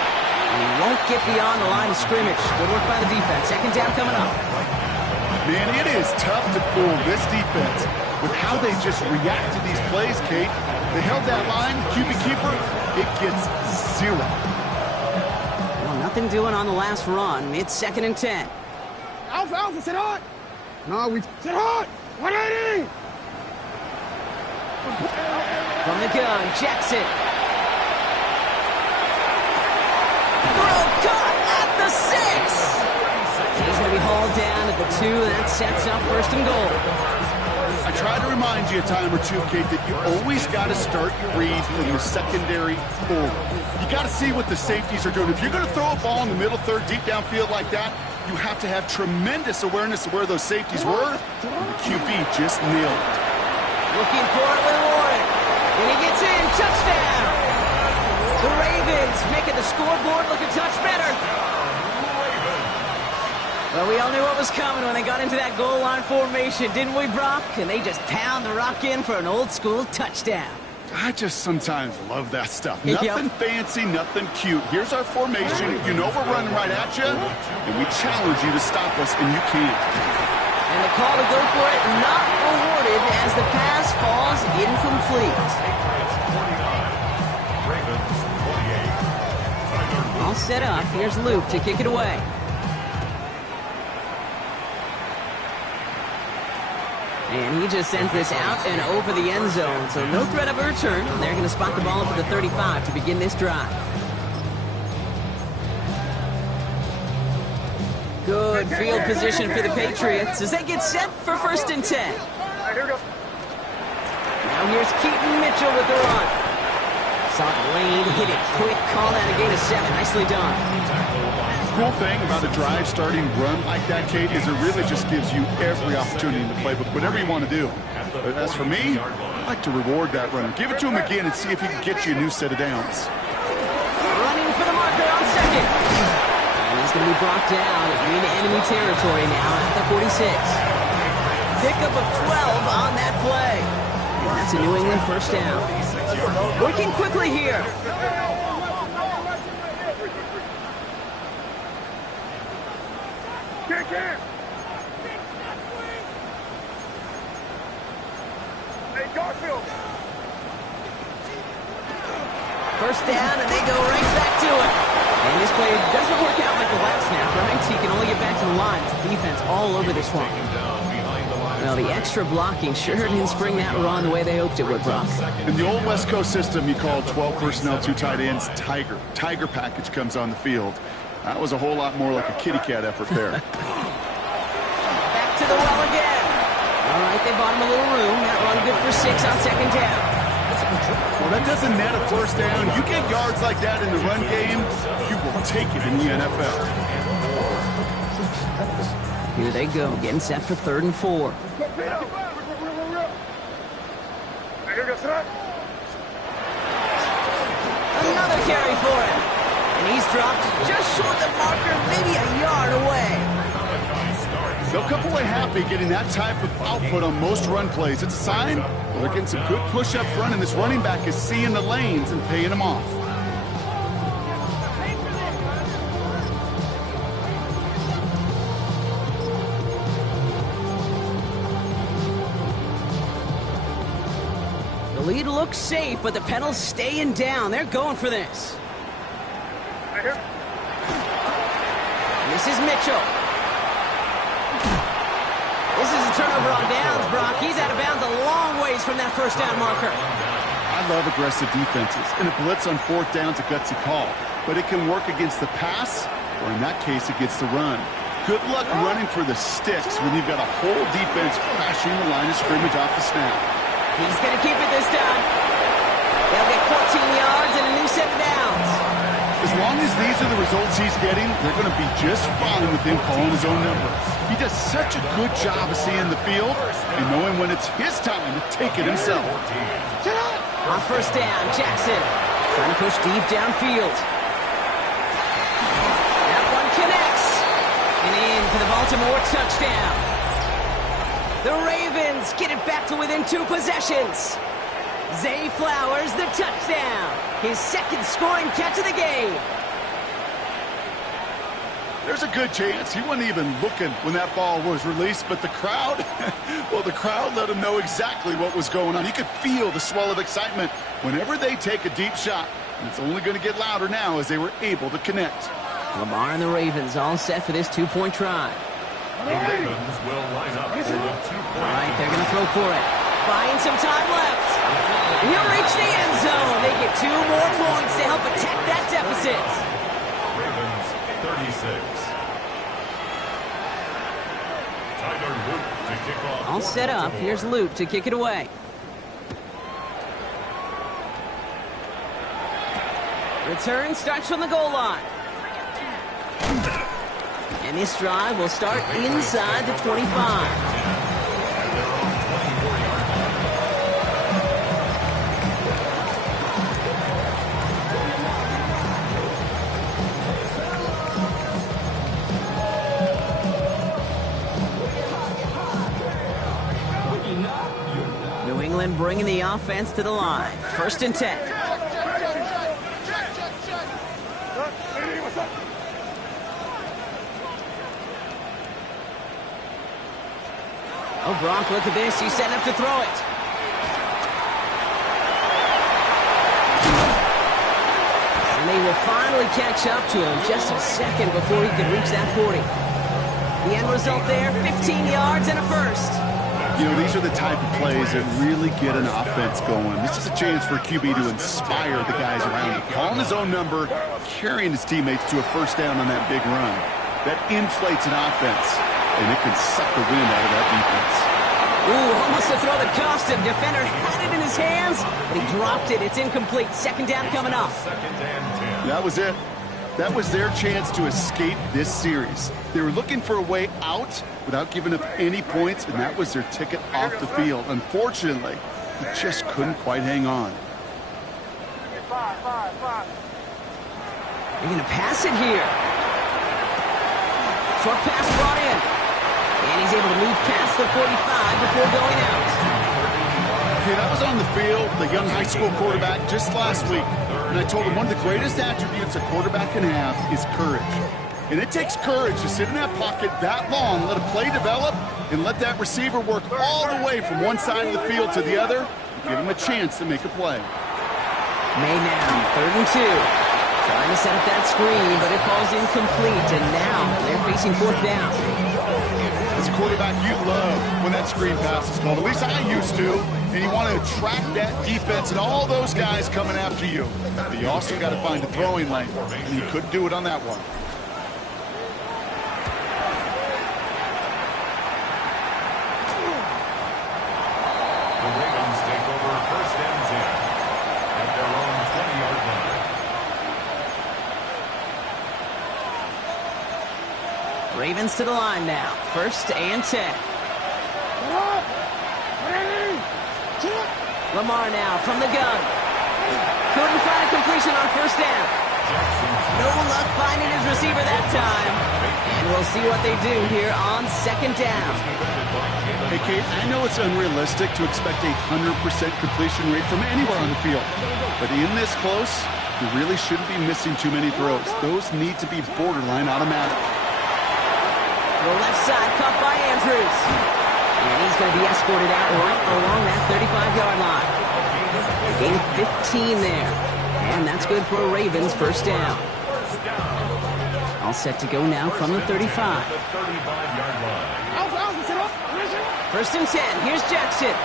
And he won't get beyond the line of scrimmage. Good work by the defense. 2nd down coming up. Man, it is tough to fool this defense with how they just react to these plays, Kate. They held that line, QB keeper, it gets 0. Well, nothing doing on the last run. It's 2nd and 10. Alpha, sit hard. No, we sit hard. 180. From the gun, Jackson. Throw caught at the 6. He's going to be hauled down at the 2, and that sets up 1st and goal. I try to remind you a time or two, Kate, that you always got to start your read from the secondary forward. You got to see what the safeties are doing. If you're going to throw a ball in the middle third, deep downfield like that, you have to have tremendous awareness of where those safeties were. And the QB just nailed it. Looking for it with Warren. And he gets in. Touchdown. The Ravens making the scoreboard look a touch better. Well, we all knew what was coming when they got into that goal line formation, didn't we, Brock? And they just pound the rock in for an old-school touchdown. I just sometimes love that stuff. Nothing fancy, nothing cute. Here's our formation. You know we're running right at you, and we challenge you to stop us, and you can't. And the call to go for it not awarded as the pass falls incomplete. All set up. Here's Luke to kick it away. And he just sends this out and over the end zone. So no threat of a return. They're going to spot the ball up at the 35 to begin this drive. Good field position for the Patriots as they get set for 1st and 10. Now here's Keaton Mitchell with the run. Saw the lane, hit it quick, call that a gain of 7. Nicely done. cool thing about a drive starting run like that, Kate, is it really just gives you every opportunity in the playbook, whatever you want to do. But as for me, I like to reward that runner. Give it to him again and see if he can get you a new set of downs. Running for the marker on second. And he's going to be brought down in enemy territory now at the 46. Pickup of 12 on that play. And that's a New England first down. Working quickly here. First down, and they go right back to it. And this play doesn't work out like the last snap, right? So you can only get back to the line. It's defense all over this one. Well, the extra blocking sure didn't spring that run the way they hoped it would, Brock. In the old West Coast system, you call 12 personnel, 2 tight ends, Tiger. Tiger package comes on the field. That was a whole lot more like a kitty cat effort there. Back to the well again. All right, they bought him a little room. That run good for 6 on second down. Well, that doesn't net a first down. You get yards like that in the run game, you will take it in the NFL. Here they go, getting set for 3rd and 4. Another carry for him. And he's dropped just short of the marker, maybe a yard away. They'll come away happy getting that type of output on most run plays. It's a sign they're getting some good push up front, and this running back is seeing the lanes and paying them off. The lead looks safe, but the pedal's staying down. They're going for this. This is Mitchell. This is a turnover on downs, Brock. He's out of bounds a long ways from that first down marker. I love aggressive defenses, and a blitz on 4th down's a gutsy call. But it can work against the pass, or in that case, against the run. Good luck running for the sticks when you've got a whole defense crashing the line of scrimmage off the snap. He's going to keep it this time. They'll get 14 yards and a new set of downs. As long as these are the results he's getting, they're going to be just fine with him calling his own number. He does such a good job of seeing the field and knowing when it's his time to take it himself. On first down, Jackson trying to push deep downfield. That one connects. And in for the Baltimore touchdown. The Ravens get it back to within 2 possessions. Zay Flowers, the touchdown. His 2nd scoring catch of the game. There's a good chance he wasn't even looking when that ball was released, but the crowd, well, the crowd let him know exactly what was going on. You could feel the swell of excitement whenever they take a deep shot. And it's only going to get louder now as they were able to connect. Lamar and the Ravens all set for this 2-point try. The Ravens will line up for the 2-point. All right, they're going to throw for it. Buying some time left. He'll reach the end zone. They get 2 more points to help attack that deficit. Ravens 36. Tyler Luke to kick off. All set up. Here's Luke to kick it away. Return starts from the goal line. And this drive will start inside the 25. New England bringing the offense to the line. 1st and 10. Oh, Brock, look at this. He's setting up to throw it. And they will finally catch up to him just a second before he can reach that 40. The end result there, 15 yards and a first. You know, these are the type of plays that really get an offense going. This is a chance for a QB to inspire the guys around him. Calling his own number, carrying his teammates to a first down on that big run. That inflates an offense, and it can suck the wind out of that defense. Ooh, almost a throw that cost him. Defender had it in his hands, but he dropped it. It's incomplete. 2nd down coming up. 2nd and 10. That was it. That was their chance to escape this series. They were looking for a way out without giving up any points, and that was their ticket off the field. Unfortunately, they just couldn't quite hang on. They're going to pass it here. Short pass brought in. And he's able to move past the 45 before going out. Okay, that was on the field, the young high school quarterback just last week. And I told him one of the greatest attributes a quarterback can have is courage. And it takes courage to sit in that pocket that long, let a play develop, and let that receiver work all the way from one side of the field to the other, and give him a chance to make a play. May now, 3rd and 2. Trying to set up that screen, but it falls incomplete, and now they're facing 4th down. As a quarterback, you love when that screen pass is called. At least I used to. And you want to attract that defense and all those guys coming after you. But you also got to find a throwing lane, and you couldn't do it on that one. The Ravens take over 1st and 10 at their own 20-yard line. Ravens to the line now. 1st and 10. Lamar now from the gun. Couldn't find a completion on 1st down. No luck finding his receiver that time. And we'll see what they do here on 2nd down. Hey, Kate, I know it's unrealistic to expect a 100% completion rate from anywhere on the field. But in this close, you really shouldn't be missing too many throws. Those need to be borderline automatic. The left side caught by Andrews. And he's going to be escorted out right along that 35-yard line. Gain 15 there. And that's good for a Ravens 1st down. All set to go now from the 35. 1st and 10. Here's Jackson.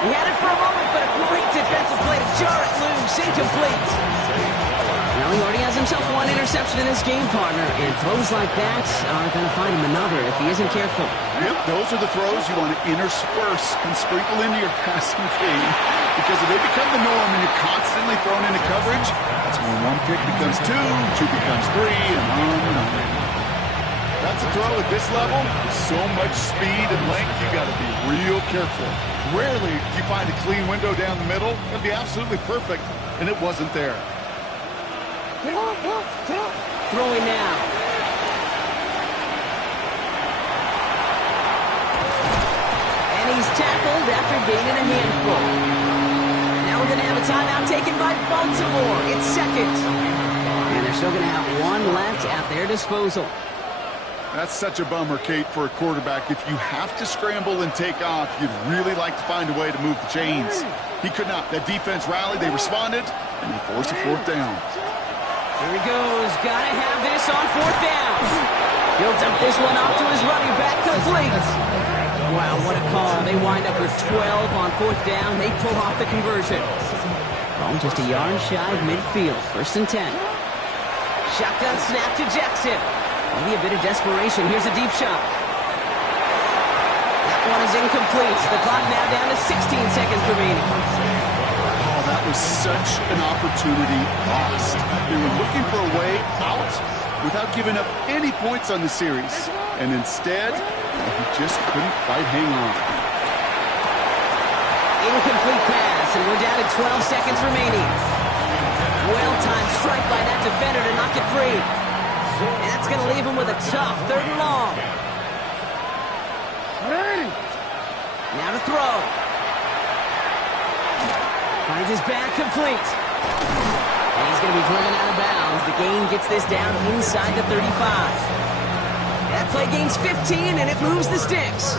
He had it for a moment, but a great defensive play to jar it loose. Incomplete. Well, he already has himself one interception in his game, partner, and throws like that are going to find him another if he isn't careful. Yep, those are the throws you want to intersperse and sprinkle into your passing game, because if they become the norm and you're constantly thrown into coverage, that's when one pick becomes two becomes three, and on and on. That's a throw at this level with so much speed and length, you got to be real careful. Rarely do you find a clean window down the middle. It'd be absolutely perfect, and it wasn't there. Throwing now. And he's tackled after gaining a handful. Now we're going to have a timeout taken by Baltimore. It's 2nd. And they're still going to have one left at their disposal. That's such a bummer, Kate, for a quarterback. If you have to scramble and take off, you'd really like to find a way to move the chains. He could not. That defense rallied, they responded, and they forced a 4th down. Here he goes. Gotta have this on 4th down. He'll dump this one off to his running back, complete. Wow, what a call. They wind up with 12 on 4th down. They pull off the conversion. Ball just a yard shy of midfield. 1st and 10. Shotgun snap to Jackson. Maybe a bit of desperation. Here's a deep shot. That one is incomplete. The clock now down to 16 seconds remaining. That was such an opportunity lost. They were looking for a way out without giving up any points on the series. And instead, he just couldn't quite hang on. Incomplete pass, and we're down to 12 seconds remaining. Well-timed strike by that defender to knock it free. And that's going to leave him with a tough 3rd and long. Now to throw. Finds his back complete. And he's going to be driven out of bounds. The gain gets this down inside the 35. That play gains 15, and it moves the sticks.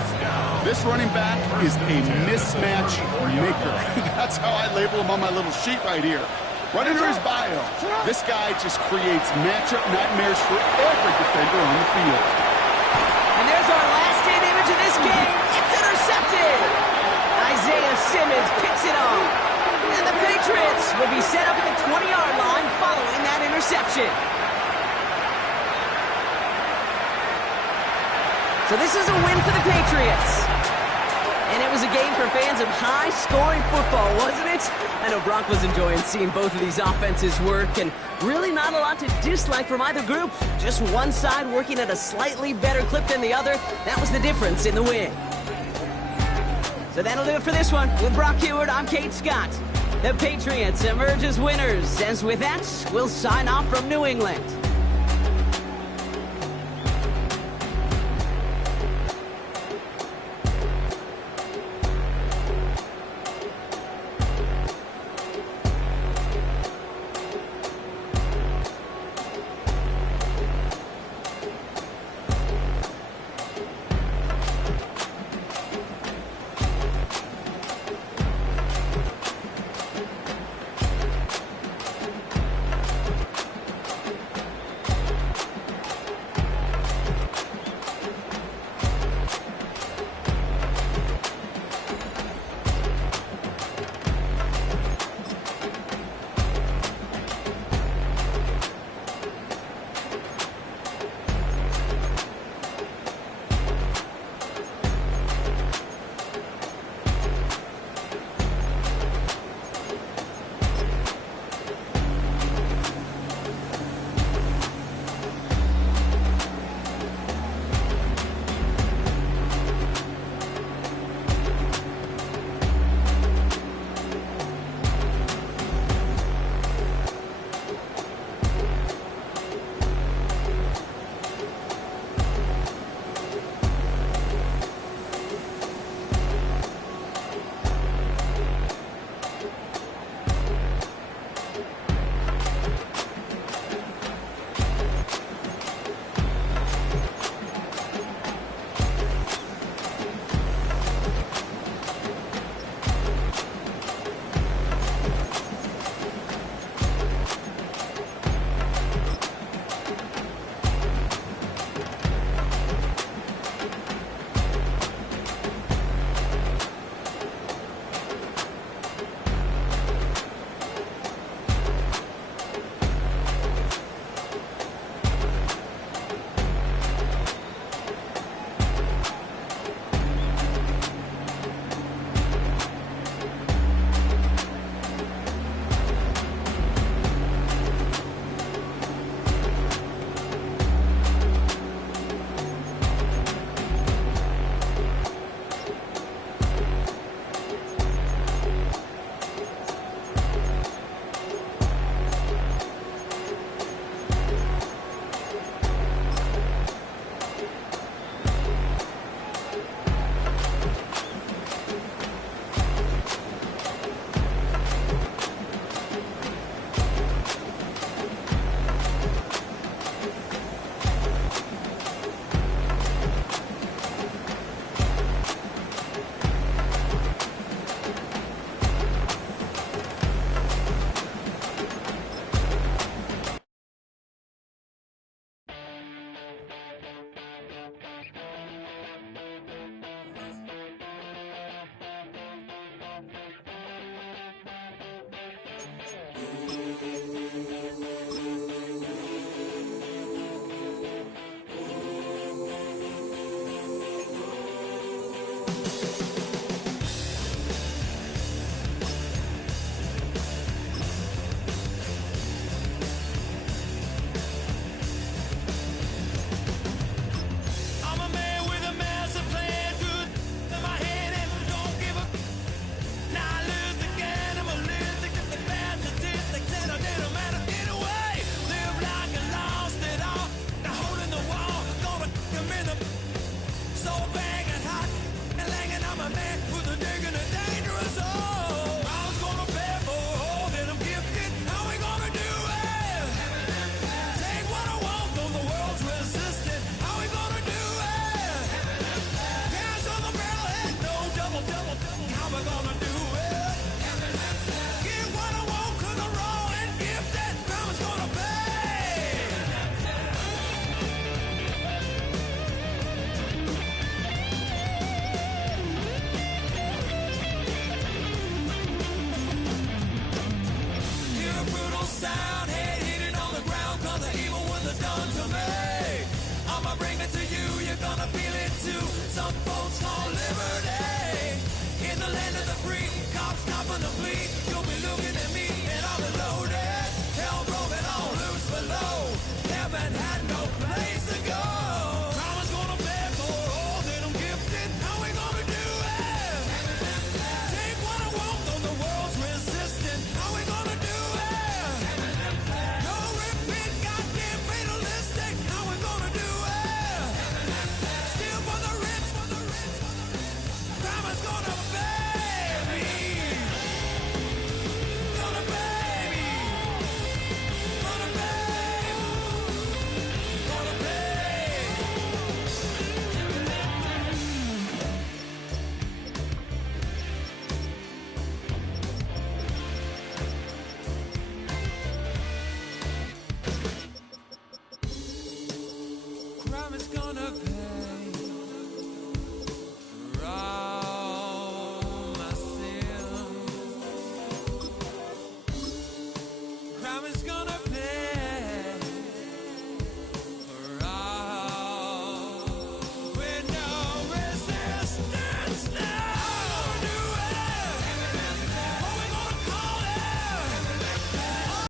This running back is a mismatch maker. That's how I label him on my little sheet right here. Right under his bio, this guy just creates matchup nightmares for every defender on the field. And there's our last-in image of this game. It's intercepted. Isaiah Simmons picks it off. And the Patriots will be set up at the 20-yard line following that interception. So this is a win for the Patriots. And it was a game for fans of high-scoring football, wasn't it? I know Brock was enjoying seeing both of these offenses work, and really not a lot to dislike from either group. Just one side working at a slightly better clip than the other. That was the difference in the win. So that'll do it for this one. With Brock Heward, I'm Kate Scott. The Patriots emerge as winners, as with that, we'll sign off from New England. Some